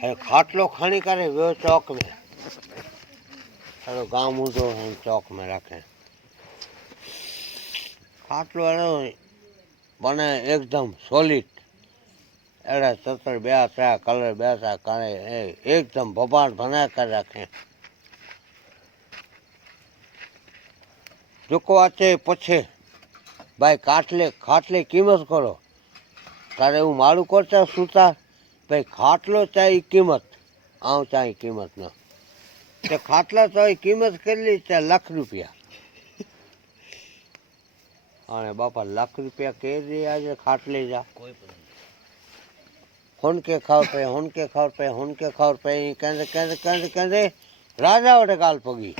है खाटलो खणी करे वो चौक में हेड़ो गांव ऊंधो चौक में रखे खाटलो हेड़ो बने एकदम सॉलिड अड़ा सतर ब्या त्रा कलर ब्या करे एकदम बबाड़ बना कर रखे जोको आचे पछे भाई खाटले कीमत करो तारे हूँ माड़ू करता सूता भाई खाटलो चाहिए कीमत आऊँ चाहिए कीमत न ते खाटला तो कीमत कर ली चाहे ₹1,00,000 हाँ बापा ₹1,00,000 कह दी आज खाटले जा हुनके खबर पे कहते राजा वटे गाल पगी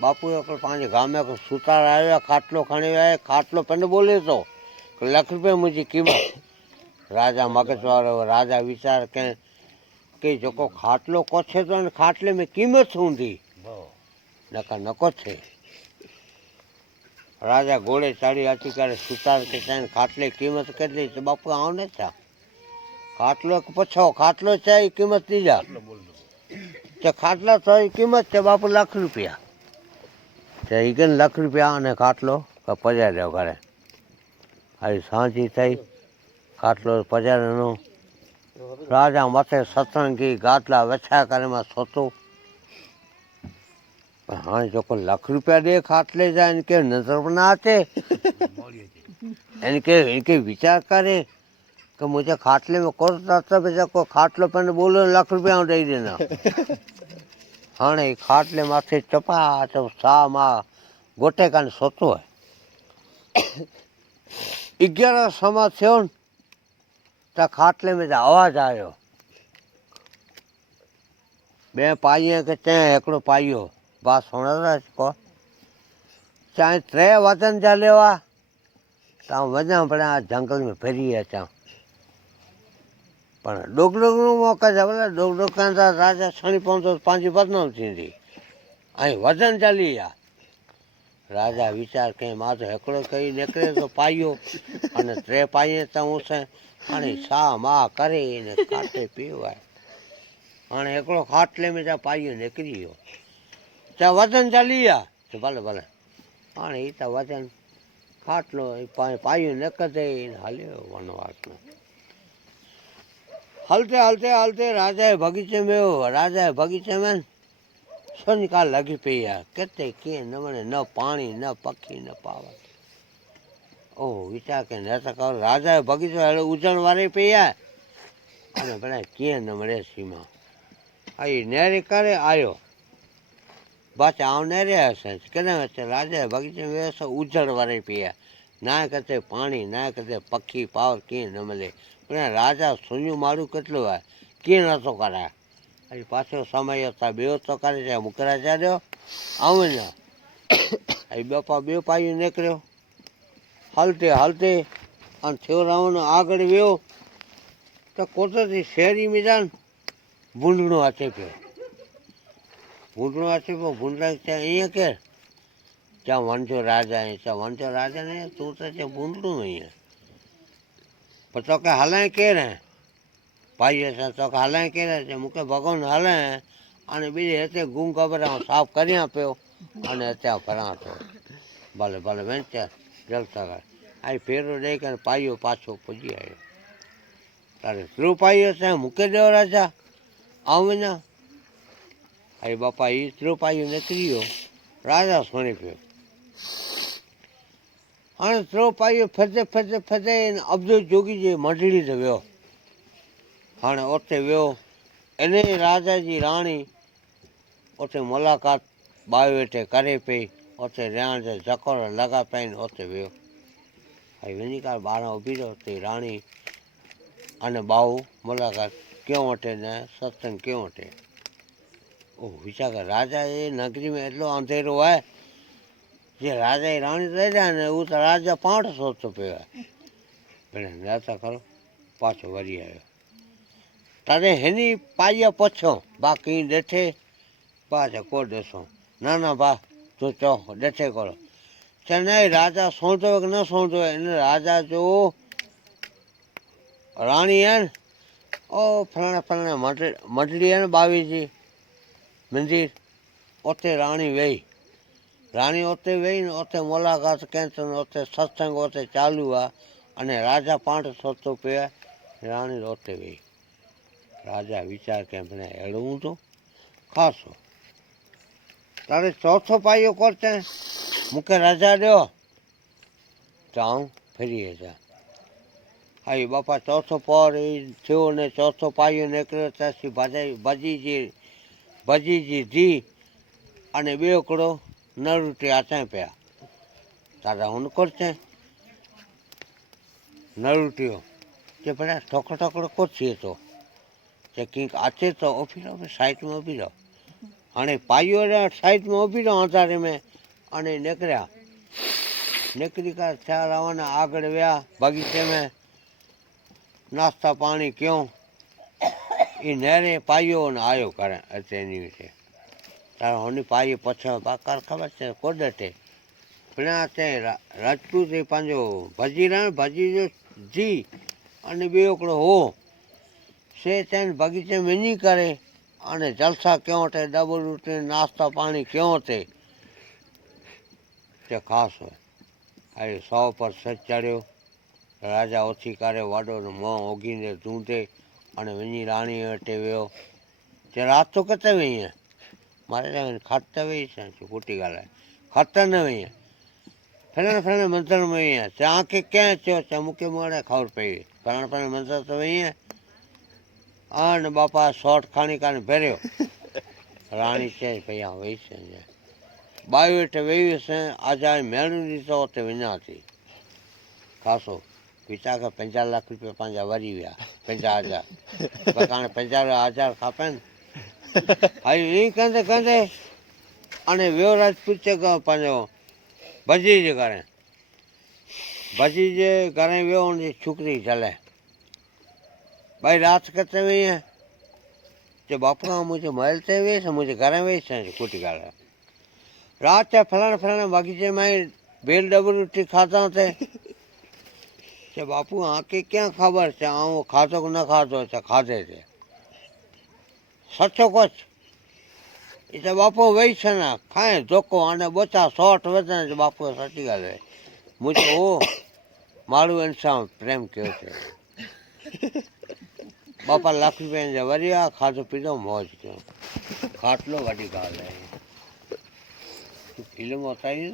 बापू पांच गाँव में सुतार आया खाटलो खणी आए खाटलो पिंड बोले तो ₹1,00,000 मुझी कीमत राजा मगज वारो राजा विचार के जो खाटलो कोछे तो खाटले में कीमत हूंदी नको थे राजा घोड़े चढ़ी अची करे सुतार के चैन खाटले कीमत कर दी तो बापू आओ न था खाटलो पूछो खाटलो चाहिए कीमत दी जा तो खाटला तो कीमत है बापू ₹1,00,000 तो ईगन ₹1,00,000 ने खाटलो पजार्यो घरे आई सांझी थी खाटलो पजारनो राजा मथे सतरंगी गाटला वेछा करे में सोतो हाँ जो ₹1,00,000 दे खाटले जा इनके नजर बना आते इनके विचार करे कि मुझे खाटले में कोरता तब को खाटलो पेन बोलो ₹1,00,000 दे देना हाँ खाटले माथे चपा चप सा मा गोटे कान सोतो है 11 समा थो तो खाटले में आवाज आयो बे पाइए के चाहे एकड़ो पाइयो बात सुन को चाहे 3 वचन जा लेवा तो वजा पड़ा जंगल में फेरी अचा पर डोग मौका जा बोला डोग कहता राजा सणी पहुंचो पांची बदनाम थी आई वजन चाली आ राजा विचार कहीं मां तो एकड़ो कई निकले तो पाइयो अने 3 पाइए तो उसे हाणे सा मां करे ने काटे पियो है हाणे एकड़ो खाटले में जा पाइयो निकरी वियो चा वजन चाली आ तो भले भले हाणे ई तो वजन खाटलो पाइयो निकते हलियो वनवास में हलते हलते हलते राजा बगीचे में हो राजा बगीचे में संझका लगी पई है किते कीअं न वणे न पानी न पखी न पावत ओ विचार के न त कर राजा बगीचो हेड़ो उजण वारी पई है अने भला कीअं न वणे सीमा आई नेरे करे आयो बस आउं नेरे आयुसि केॾां अचे राजा बगीचे में वियुसि उजड़ वारी पई है ना किथे पानी ना किथे पखी पावर कीअं न मिले पर राजा सुञो माड़ू केतिरो आहे कीअं नथो कराए अॼु पाछो समय था ॿियो थो करे चाहे मूंखे राजा ॾियो ऐं वञा ऐं ॿियो पाइयो निकिरियो हलते हलते ऐं थियो रवनि आगड़ वियो त कुदरती शहरी में ॼाण भूंडणो अचे पियो भूंडणा चए ईअं केरु चओ वञिजो राजा आहे चओ वञिजो राजा न तूं त चए भूंडणो ई आहे पर तोखे हलाए केरु आहे भाई सां तोखे हलाए केरु आहे चए मूंखे भॻवानु हलाए हाणे ॿिए हिते गुम ख़बर साफ़ु करियां पियो अने हिते फिरां थो भले भले वञ चए जल्द सां कर ऐं फेरो ॾेई करे पाइयो पाछो पुॼी आयो तारे एतिरो पाइयो चए मूंखे ॾियो राजा ऐं वञा ऐं बापा एतिरो पाइयो निकिरी वियो राजा सुणी पियो हाणे एतिरो पाइयो फिरदे फिरदे फिरदे अब्दुल जोगी जे मंडली ते वियो हाणे उते वियो इन राजा जी राणी उते मुलाक़ात ॿाहिरि वेठे करे पई उते रहण जा झकोड़ लॻा पिया आहिनि उते वियो ऐं वञी करे ॿाहिरां उभी रहो उते राणी अने ॿाहू मुलाक़ात क्यों वठे न सत्संग क्यों वठे ओ वीचार कर राजा जे नगरी में एॾो अंधेरो आहे जे राजा जी राणी त हेॾा आहिनि उहो त राजा पाण सोचतो पियो आहे भेण न त करो पाछो वरी आयो तॾहिं हिन पाईअ पुछो भा कीअं ॾिठे भा चयो को ॾिसो न भा तूं चओ ॾिठे कोन चए न राजा सुणंदो की न सुणंदो हिन राजा जो राणी आहिनि ओ फलाने फलाने मंडली है ना बावी जी मंदिर उते राणी वेही राणी उते वेही ने उते मुलाकात कई तो उते सत्संग उते चालू आहे अने राजा पाण सोचतो पियो आहे राणी उते वेही राजा विचार कई भणे अहिड़ो हूंदो खासो तारे चौथो पाइयो कोन चई मूंखे रजा ॾियो त आउं फिरी अचां आई बापा चौथो पहर थियो ने चौथो पाइयो निकिरियो त असीं भजी जी धी अने ॿियो हिकिड़ो नरुटे अचनि पिया दादा हुन कोन चई नरुटियो चए भला ठोकड़ो कोन थिए थो चए कीअं अचे थो उभी रहो साइड में उभी रहो हाणे पाइयो साइड में उभी रहो अंधारे में अने निकिरिया निकिरी करे थिया रवाना आगड़ विया बगीचे में नाश्ता पाणी कयूं ई नेरे पाइयो न आयो करें अचे नी विचे तार हुन पाइयो पुछियो बाकार ख़बर चए कोॾ टे पिणा चई राजपूत पंहिंजो भजी रहण भजी जो जी अने ॿियो हिकिड़ो हो से चइनि बगीचे में वञी करे अने जलसा कयूं हुते डबल रोटी नाश्ता पाणी कयूं हुते चए ख़ासि अरे 100% चढ़ियो राजा उथी करे वॾो मुंहुं उघींदे धूंदे अने वञी राणी वटि वियो चए राति जो किथे वई आहीं मारे खट ते वेही साईं खोटी ॻाल्हि आहे खट न वई आहीं फलाणे मंदर में वई आहियां चए आंखे कंहिं चयो चए मूंखे हाणे ख़बर पई फलाणे मंदर ते वई आहियां हा न बापा शॉट खणी कान भरियो राणी चए भई हा वेही साईं बाई वेठे वेही हुअसि आजाए मेणू ॾिठो उते वञा थी खासो वीचार खां 50 लाख रुपया पंहिंजा वरी विया 50,000 पर हाणे 50,000 खपनि हई ईअं कंदे कंदे अने वियो राजपूत जे पंहिंजो भजी जे घरे वियो हुनजी छोकिरी झले भाई राति किथे वई आहीं चए बापू मुंहिंजे महल ते वेहीसि मुंहिंजे घर में वेहीसि खोटी ॻाल्हि आहे राति जो फलाणे बगीचे में बेल डबल रोटी खाधां थे चए बापू आंखे कीअं ख़बर चए आउं खाधो न खाधो चए खाधे थे सचो कुछ चए बापू वेही छना खाए धोखो हाणे ॿोचा 100 वधनि बापू सची ॻाल्हि आहे मुंहिंजो हो माण्हू इंसान प्रेम कयो थे बापा लाख रुपयनि जा वरी विया खाधो पीतो मौज कयो खाटलो वॾी ॻाल्हि आहे फिल्म उतारी